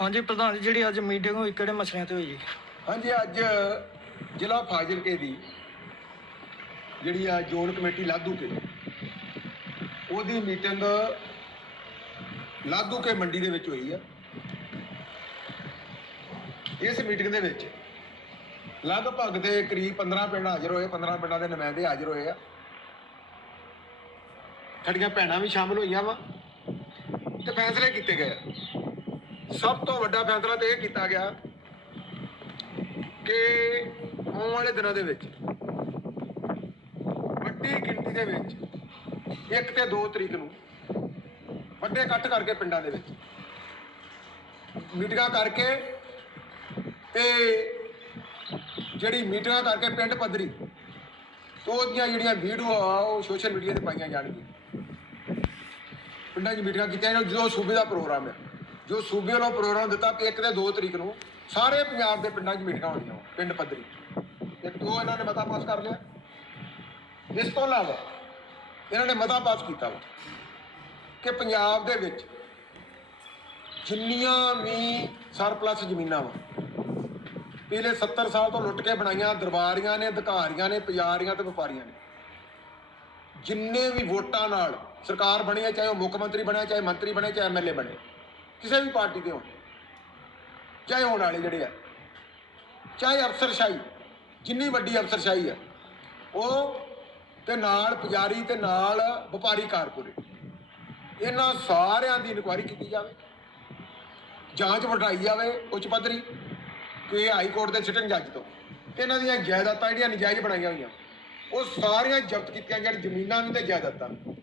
ਹਾਂਜੀ, ਪ੍ਰਧਾਨ ਜੀ, ਜਿਹੜੀ ਅੱਜ ਮੀਟਿੰਗ ਹੋਈ, ਕਿਹੜੇ ਮਸਲਿਆਂ ਤੇ ਹੋਈ ਜੀ? ਹਾਂਜੀ, ਅੱਜ ਜ਼ਿਲ੍ਹਾ ਫਾਜ਼ਿਲਕੇ ਦੀ ਜਿਹੜੀ ਆ ਜ਼ੋਨ ਕਮੇਟੀ ਲਾਧੂਕੇ ਉਹਦੀ ਮੀਟਿੰਗ ਲਾਧੂਕੇ ਮੰਡੀ ਦੇ ਵਿੱਚ ਹੋਈ ਆ। ਇਸ ਮੀਟਿੰਗ ਦੇ ਵਿੱਚ ਲਗਭਗ ਦੇ ਕਰੀਬ 15 ਪਿੰਡ ਹਾਜ਼ਰ ਹੋਏ 15 ਪਿੰਡਾਂ ਦੇ ਨੁਮਾਇੰਦੇ ਹਾਜ਼ਰ ਹੋਏ ਆ। ਸਾਡੀਆਂ ਭੈਣਾਂ ਵੀ ਸ਼ਾਮਲ ਹੋਈਆਂ ਵਾ ਤੇ ਫੈਸਲੇ ਕੀਤੇ ਗਏ ਆ। ਸਭ ਤੋਂ ਵੱਡਾ ਫੈਸਲਾ ਤੇ ਇਹ ਕੀਤਾ ਗਿਆ ਕਿ ਆਉਣ ਵਾਲੇ ਦਿਨਾਂ ਦੇ ਵਿੱਚ, ਵੱਡੀ ਗਿਣਤੀ ਦੇ ਵਿੱਚ, ਇੱਕ ਤੇ 2 ਤਰੀਕ ਨੂੰ, ਵੱਡੇ ਇਕੱਠ ਕਰਕੇ ਪਿੰਡਾਂ ਦੇ ਵਿੱਚ ਮੀਟਿੰਗਾਂ ਕਰਕੇ ਤੇ ਜਿਹੜੀ ਮੀਟਿੰਗਾਂ ਕਰਕੇ ਪਿੰਡ ਪੱਧਰੀ ਉਹਦੀਆਂ ਜਿਹੜੀਆਂ ਵੀਡੀਓ ਆ, ਉਹ ਸੋਸ਼ਲ ਮੀਡੀਆ ਤੇ ਪਾਈਆਂ ਜਾਣਗੀਆਂ। ਪਿੰਡਾਂ 'ਚ ਮੀਟਿੰਗਾਂ ਕੀਤੀਆਂ ਜਾਣ ਜੋ ਸੂਬੇ ਦਾ ਪ੍ਰੋਗਰਾਮ ਹੈ ਜੋ ਸੂਬੇ ਵੱਲੋਂ ਪ੍ਰੋਗਰਾਮ ਦਿੱਤਾ ਕਿ ਇੱਕ ਤੇ 2 ਤਰੀਕ ਨੂੰ ਸਾਰੇ ਪੰਜਾਬ ਦੇ ਪਿੰਡਾਂ 'ਚ ਮੀਟਿੰਗਾਂ ਹੋਣੀਆਂ, ਪਿੰਡ ਪੱਧਰੀ। ਇੱਕ ਦੋ ਇਹਨਾਂ ਨੇ ਮਤਾ ਪਾਸ ਕਰ ਲਿਆ। ਇਸ ਤੋਂ ਇਲਾਵਾ ਇਹਨਾਂ ਨੇ ਮਤਾ ਪਾਸ ਕੀਤਾ ਵਾ ਕਿ ਪੰਜਾਬ ਦੇ ਵਿੱਚ ਜਿੰਨੀਆਂ ਵੀ ਸਰਪਲਸ ਜ਼ਮੀਨਾਂ ਵਾ, ਪਿਛਲੇ 70 ਸਾਲ ਤੋਂ ਲੁੱਟ ਕੇ ਬਣਾਈਆਂ ਦਰਬਾਰੀਆਂ ਨੇ, ਅਧਿਕਾਰੀਆਂ ਨੇ, ਪੁਜਾਰੀਆਂ ਤੇ ਵਪਾਰੀਆਂ ਨੇ, ਜਿੰਨੇ ਵੀ ਵੋਟਾਂ ਨਾਲ ਸਰਕਾਰ ਬਣੀ ਹੈ ਚਾਹੇ ਉਹ ਮੁੱਖ ਮੰਤਰੀ ਬਣਿਆ ਚਾਹੇ ਮੰਤਰੀ ਬਣੇ, ਚਾਹੇ ਐਮਐਲਏ ਬਣੇ ਕਿਸੇ ਵੀ ਪਾਰਟੀ ਦੇ ਹੋਣ, ਚਾਹੇ ਹੋਣ ਵਾਲੇ ਜਿਹੜੇ ਆ, ਚਾਹੇ ਅਫਸਰਸ਼ਾਹੀ, ਜਿੰਨੀ ਵੱਡੀ ਅਫਸਰਸ਼ਾਹੀ ਆ, ਉਹ ਤੇ ਨਾਲ ਪੁਜਾਰੀ ਤੇ ਨਾਲ ਵਪਾਰੀ ਕਾਰਪੋਰੇਟ। ਇਹਨਾਂ ਸਾਰਿਆਂ ਦੀ ਇਨਕੁਆਇਰੀ ਕੀਤੀ ਜਾਵੇ, ਜਾਂਚ ਵਢਾਈ ਜਾਵੇ ਉੱਚ ਪੱਧਰੀ ਕਿ ਹਾਈ ਕੋਰਟ ਦੇ ਸਿਟਿੰਗ ਜੱਜ ਤੋਂ। ਤੇ ਇਹਨਾਂ ਦੀਆਂ ਜਾਇਦਾਦਾਂ ਜਿਹੜੀਆਂ ਨਜਾਇਜ਼ ਬਣਾਈਆਂ ਹੋਈਆਂ, ਉਹ ਸਾਰੀਆਂ ਜ਼ਬਤ ਕੀਤੀਆਂ ਜਾਣ, ਜ਼ਮੀਨਾਂ ਵੀ ਤੇ ਜਾਇਦਾਦਾਂ ਵੀ।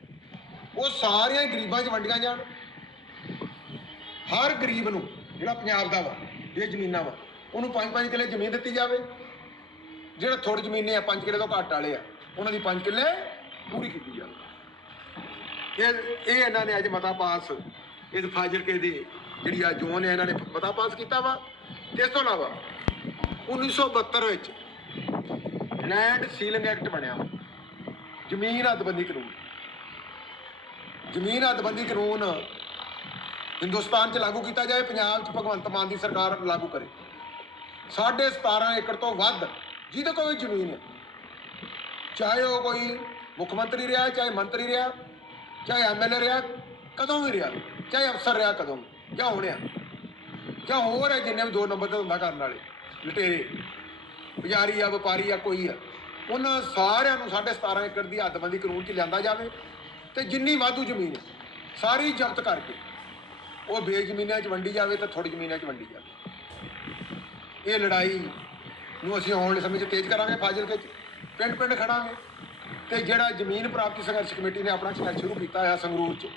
ਉਹ ਸਾਰੀਆਂ ਗਰੀਬਾਂ 'ਚ ਵੰਡੀਆਂ ਜਾਣ। ਹਰ ਗਰੀਬ ਨੂੰ, ਜਿਹੜਾ ਪੰਜਾਬ ਦਾ ਵਾ, ਇਹ ਜ਼ਮੀਨਾਂ ਵਾ, ਉਹਨੂੰ 5-5 ਕਿੱਲੇ ਜ਼ਮੀਨ ਦਿੱਤੀ ਜਾਵੇ। ਜਿਹੜੇ ਥੋੜੀ ਜ਼ਮੀਨੇ ਆ 5 ਕਿੱਲੇ ਤੋਂ ਘੱਟ ਵਾਲੇ ਆ, ਉਹਨਾਂ ਦੀ 5 ਕਿੱਲੇ ਪੂਰੀ ਕੀਤੀ ਜਾਵੇ। ਇਹ ਇਹ ਇਹਨਾਂ ਨੇ ਅੱਜ ਮਤਾ ਪਾਸ, ਇਸ ਫਾਜ਼ਿਲਕੇ ਦੀ ਜਿਹੜੀ ਆ ਜ਼ੋਨ ਹੈ ਇਹਨਾਂ ਨੇ ਮਤਾ ਪਾਸ ਕੀਤਾ ਵਾ। ਤੇ ਇਸ ਤੋਂ ਇਲਾਵਾ 1972 ਵਿੱਚ ਲੈਂਡ ਸੀਲਿੰਗ ਐਕਟ ਬਣਿਆ ਵਾ। ਜ਼ਮੀਨ ਹੱਦਬੰਦੀ ਕਾਨੂੰਨ। ਜ਼ਮੀਨ ਹੱਦਬੰਦੀ ਕਾਨੂੰਨ ਹਿੰਦੁਸਤਾਨ 'ਚ ਲਾਗੂ ਕੀਤਾ ਜਾਏ ਪੰਜਾਬ 'ਚ ਭਗਵੰਤ ਮਾਨ ਦੀ ਸਰਕਾਰ ਲਾਗੂ ਕਰੇ। ਸਾਢੇ 17 ਏਕੜ ਤੋਂ ਵੱਧ ਜਿਹਦੇ ਕੋਲ ਜ਼ਮੀਨ ਹੈ। ਚਾਹੇ ਉਹ ਕੋਈ ਮੁੱਖ ਮੰਤਰੀ ਰਿਹਾ ਚਾਹੇ ਮੰਤਰੀ ਰਿਹਾ ਚਾਹੇ ਐਮਐਲਏ ਰਿਹਾ ਕਦੋਂ ਵੀ ਰਿਹਾ ਚਾਹੇ ਅਫਸਰ ਰਿਹਾ ਕਦੋਂ ਵੀ, ਜਾਂ ਹੋਣਿਆ ਜਾਂ ਹੋਰ ਹੈ ਜਿੰਨੇ ਵੀ ਦੋ ਨੰਬਰ ਤੇ ਹੁੰਦਾ ਕਰਨ ਵਾਲੇ ਲਟੇਰੇ ਪੁਜਾਰੀ ਆ ਵਪਾਰੀ ਆ ਕੋਈ ਆ। ਉਹਨਾਂ ਸਾਰਿਆਂ ਨੂੰ ਸਾਢੇ 17 ਏਕੜ ਦੀ ਹੱਦਬੰਦੀ ਕਾਨੂੰਨ 'ਚ ਲਿਆਂਦਾ ਜਾਵੇ ਤੇ ਜਿੰਨੀ ਵਾਧੂ ਜ਼ਮੀਨ ਹੈ ਸਾਰੀ ਜ਼ਬਤ ਕਰਕੇ ਉਹ ਬੇਜ਼ਮੀਨਾਂ 'ਚ ਵੰਡੀ ਜਾਵੇ ਤਾਂ ਥੋੜੀ ਜ਼ਮੀਨਾਂ 'ਚ ਵੰਡੀ ਜਾਵੇ। ਇਹ ਲੜਾਈ ਨੂੰ ਅਸੀਂ ਆਉਣ ਵਾਲੇ ਸਮੇਂ 'ਚ ਤੇਜ਼ ਕਰਾਂਗੇ ਫਾਜ਼ਿਲਕੇ 'ਚ। ਪਿੰਡ ਪਿੰਡ ਖੜਾਂਗੇ ਤੇ ਜਿਹੜਾ ਜ਼ਮੀਨ ਪ੍ਰਾਪਤੀ ਸੰਘਰਸ਼ ਕਮੇਟੀ ਨੇ ਆਪਣਾ ਸੰਘਰਸ਼ ਸ਼ੁਰੂ ਕੀਤਾ ਹੋਇਆ ਸੰਗਰੂਰ 'ਚ।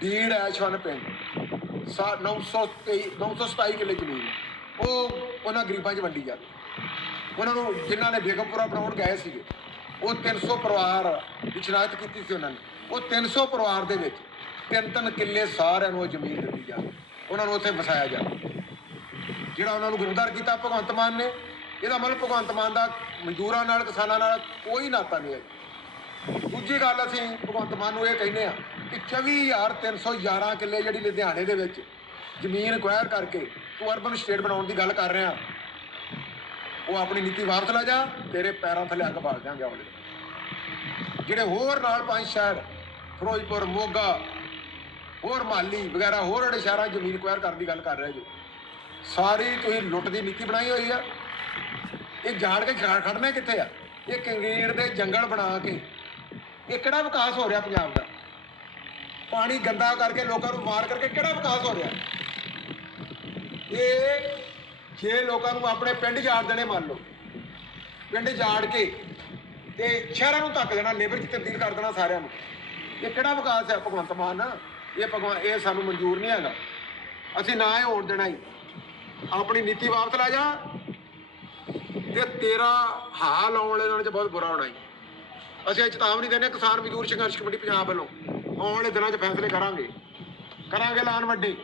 ਡੀੜ ਐਸ਼ਵਨ ਪਿੰਡ। ਸਾ- 923 927 ਕਿੱਲੇ ਜ਼ਮੀਨ ਉਹ ਉਹਨਾਂ ਗਰੀਬਾਂ 'ਚ ਵੰਡੀ ਜਾਵੇ। ਉਹਨਾਂ ਨੂੰ ਜਿਨ੍ਹਾਂ ਨੇ ਬੇਗਮਪੁਰਾ ਬਣਾਉਣ ਗਏ ਸੀਗੇ, ਉਹ 300 ਪਰਿਵਾਰ ਦੀ ਸ਼ਨਾਖਤ ਕੀਤੀ ਸੀ ਉਹਨਾਂ ਨੇ। ਉਹ 300 ਪਰਿਵਾਰ ਦੇ ਵਿੱਚ ਤਿੰਨ ਤਿੰਨ ਕਿੱਲੇ ਸਾਰਿਆਂ ਨੂੰ ਉਹ ਜ਼ਮੀਨ ਦਿੱਤੀ ਜਾਵੇ। ਉਹਨਾਂ ਨੂੰ ਉੱਥੇ ਵਸਾਇਆ ਜਾਵੇ। ਜਿਹੜਾ ਉਹਨਾਂ ਨੂੰ ਗ੍ਰਿਫਤਾਰ ਕੀਤਾ ਭਗਵੰਤ ਮਾਨ ਨੇ, ਇਹਦਾ ਮਤਲਬ ਭਗਵੰਤ ਮਾਨ ਦਾ ਮਜ਼ਦੂਰਾਂ ਨਾਲ, ਕਿਸਾਨਾਂ ਨਾਲ ਕੋਈ ਨਾਤਾ ਨਹੀਂ ਹੈ। ਦੂਜੀ ਗੱਲ ਅਸੀਂ ਭਗਵੰਤ ਮਾਨ ਨੂੰ ਇਹ ਕਹਿੰਦੇ ਆ ਕਿ 24311 ਕਿੱਲੇ ਜਿਹੜੀ ਲੁਧਿਆਣੇ ਦੇ ਵਿੱਚ ਜ਼ਮੀਨ ਅਕਵਾਇਰ ਕਰਕੇ ਤੂੰ ਅਰਬਨ ਸਟੇਟ ਬਣਾਉਣ ਦੀ ਗੱਲ ਕਰ ਰਿਹਾ। ਉਹ ਆਪਣੀ ਨੀਤੀ ਵਾਪਸ ਲੈ ਜਾ, ਤੇਰੇ ਪੈਰਾਂ ਥੱਲੇ ਅੱਗ ਬਾਲ ਦਿਆਂਗੇ ਆਉਣੇ ਜਿਹੜੇ ਹੋਰ ਨਾਲ ਪੰਜ ਸ਼ਹਿਰ, ਫਿਰੋਜ਼ਪੁਰ, ਮੋਗਾ ਹੋਰ ਮਾਲੀ ਵਗੈਰਾ ਹੋਰ ਜਿਹੜੇ ਸ਼ਹਿਰਾਂ ਜ਼ਮੀਨ ਅਕਵਾਇਰ ਕਰਨ ਦੀ ਗੱਲ ਕਰ ਰਹੇ ਜੋ। ਸਾਰੀ ਤੁਸੀਂ ਲੁੱਟ ਦੀ ਨੀਤੀ ਬਣਾਈ ਹੋਈ ਆ। ਇਹ ਜਾੜ ਕੇ ਝਾੜ ਖੜਨੇ ਕਿੱਥੇ ਆ? ਇਹ ਕੰਗੀਰ ਦੇ ਜੰਗਲ ਬਣਾ ਕੇ ਇਹ ਕਿਹੜਾ ਵਿਕਾਸ ਹੋ ਰਿਹਾ ਪੰਜਾਬ ਦਾ? ਪਾਣੀ ਗੰਦਾ ਕਰਕੇ ਲੋਕਾਂ ਨੂੰ ਮਾਰ ਕਰਕੇ ਕਿਹੜਾ ਵਿਕਾਸ ਹੋ ਰਿਹਾ? ਇਹ ਜੇ ਲੋਕਾਂ ਨੂੰ ਆਪਣੇ ਪਿੰਡ ਜਾੜ ਦੇਣੇ ਮੰਨ ਲਓ, ਪਿੰਡ ਜਾੜ ਕੇ ਤੇ ਸ਼ਹਿਰਾਂ ਨੂੰ ਧੱਕ ਦੇਣਾ, ਲੇਬਰ 'ਚ ਤਬਦੀਲ ਕਰ ਦੇਣਾ ਸਾਰਿਆਂ ਨੂੰ, ਇਹ ਕਿਹੜਾ ਵਿਕਾਸ ਹੈ ਭਗਵੰਤ ਮਾਨ? ਇਹ ਭਗਵਾਨ, ਇਹ ਸਾਨੂੰ ਮਨਜ਼ੂਰ ਨਹੀਂ ਹੈਗਾ। ਅਸੀਂ ਨਾ ਇਹ ਹੋਣ ਦੇਣਾ ਹੀ। ਆਪਣੀ ਨੀਤੀ ਵਾਪਸ ਲੈ ਜਾ ਤੇ ਤੇਰਾ ਹਾਲ ਆਉਣ ਵਾਲੇ ਦਿਨਾਂ 'ਚ ਬਹੁਤ ਬੁਰਾ ਹੋਣਾ ਈ ਅਸੀਂ ਇਹ ਚੇਤਾਵਨੀ ਦਿੰਦੇ ਕਿਸਾਨ ਮਜ਼ਦੂਰ ਸੰਘਰਸ਼ ਕਮੇਟੀ ਪੰਜਾਬ ਵੱਲੋਂ ਆਉਣ ਵਾਲੇ ਦਿਨਾਂ 'ਚ ਫੈਸਲੇ ਕਰਾਂਗੇ। ਕਰਾਂਗੇ ਐਲਾਨ ਵੱਡੇ।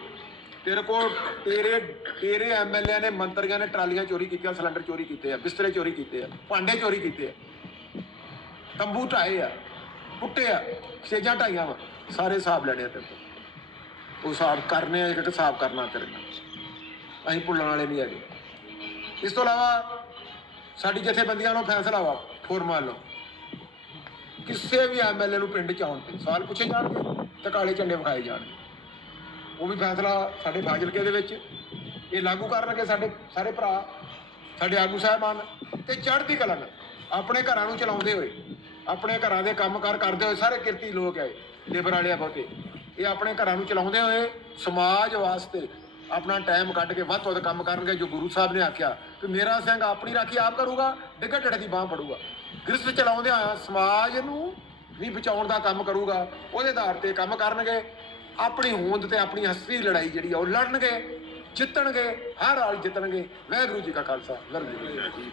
ਤੇਰੇ ਕੋਲ ਤੇਰੇ ਤੇਰੇ ਐਮਐਲਏ ਨੇ ਮੰਤਰੀਆਂ ਨੇ ਟਰਾਲੀਆਂ ਚੋਰੀ ਕੀਤੀਆਂ, ਸਿਲੰਡਰ ਚੋਰੀ ਕੀਤੇ ਆ, ਬਿਸਤਰੇ ਚੋਰੀ ਕੀਤੇ ਆ, ਭਾਂਡੇ ਚੋਰੀ ਕੀਤੇ ਆ। ਤੰਬੂ ਢਾਏ ਆ, ਪੁੱਟੇ ਆ, ਸੇਜਾਂ ਢਾਈਆਂ ਵਾ। ਸਾਰੇ ਹਿਸਾਬ ਲੈਣੇ ਆ ਤੇਰੇ ਤੋਂ ਉਹ ਸਾਫ਼ ਕਰਨੇ ਆ ਇੱਕ ਹਿਸਾਬ ਕਰਨਾ ਕਰਨਾ ਅਸੀਂ ਭੁੱਲਣ ਵਾਲੇ ਨਹੀਂ ਹੈਗੇ। ਇਸ ਤੋਂ ਇਲਾਵਾ ਸਾਡੀ ਜਥੇਬੰਦੀਆਂ ਨੂੰ ਫੈਸਲਾ ਵਾ ਫੋਰਮਾਲ ਲਓ। ਕਿਸੇ ਵੀ ਐਮਐਲਏ ਨੂੰ ਪਿੰਡ ਚ ਆਉਣ ਤੇ ਸਵਾਲ ਪੁੱਛੇ ਜਾਣਗੇ ਤੇ ਕਾਲੇ ਝੰਡੇ ਵਿਖਾਏ ਜਾਣਗੇ। ਉਹ ਵੀ ਫੈਸਲਾ ਸਾਡੇ ਫਾਜ਼ਿਲਕੇ ਦੇ ਵਿੱਚ। ਇਹ ਲਾਗੂ ਕਰਨਗੇ ਸਾਡੇ ਸਾਰੇ ਭਰਾ, ਸਾਡੇ ਆਗੂ ਸਾਹਿਬਾਨ ਤੇ ਚੜ੍ਹਦੀ ਕਲਾ ਨਾਲ। ਆਪਣੇ ਘਰਾਂ ਨੂੰ ਚਲਾਉਂਦੇ ਹੋਏ, ਆਪਣੇ ਘਰਾਂ ਦੇ ਕੰਮਕਾਰ ਕਰਦੇ ਹੋਏ ਸਾਰੇ ਕਿਰਤੀ ਲੋਕ ਹੈ ਲੇਬਰ ਵਾਲੇ ਆ ਬਹੁਤੇ। ਇਹ ਆਪਣੇ ਘਰਾਂ ਨੂੰ ਚਲਾਉਂਦੇ ਹੋਏ ਸਮਾਜ ਵਾਸਤੇ ਆਪਣਾ ਟਾਈਮ ਕੱਢ ਕੇ ਵੱਧ ਤੋਂ ਵੱਧ ਕੰਮ ਕਰਨਗੇ, ਜੋ ਗੁਰੂ ਸਾਹਿਬ ਨੇ ਆਖਿਆ ਕਿ ਮੇਰਾ ਸਿੰਘ ਆਪਣੀ ਰਾਖੀ, ਆਪ ਕਰੂਗਾ ਡਿੱਗਾ ਢੱਡ ਦੀ ਬਾਹ ਫੜੂਗਾ। ਗ੍ਰਸਤ ਚਲਾਉਂਦੇ ਹੋਇਆ ਸਮਾਜ ਨੂੰ ਵੀ ਬਚਾਉਣ ਦਾ ਕੰਮ ਕਰੂਗਾ, ਉਹਦੇ ਆਧਾਰ ਤੇ ਕੰਮ ਕਰਨਗੇ। ਆਪਣੀ ਹੋਂਦ ਤੇ ਆਪਣੀ ਹਸਤੀ ਲੜਾਈ ਜਿਹੜੀ ਆ, ਉਹ ਲੜਨਗੇ, ਜਿੱਤਣਗੇ, ਹਰ ਹਾਲ ਜਿੱਤਣਗੇ। ਵਾਹਿਗੁਰੂ ਜੀ ਕਾ ਖਾਲਸਾ, ਵਾਹਿਗੁਰੂ ਜੀ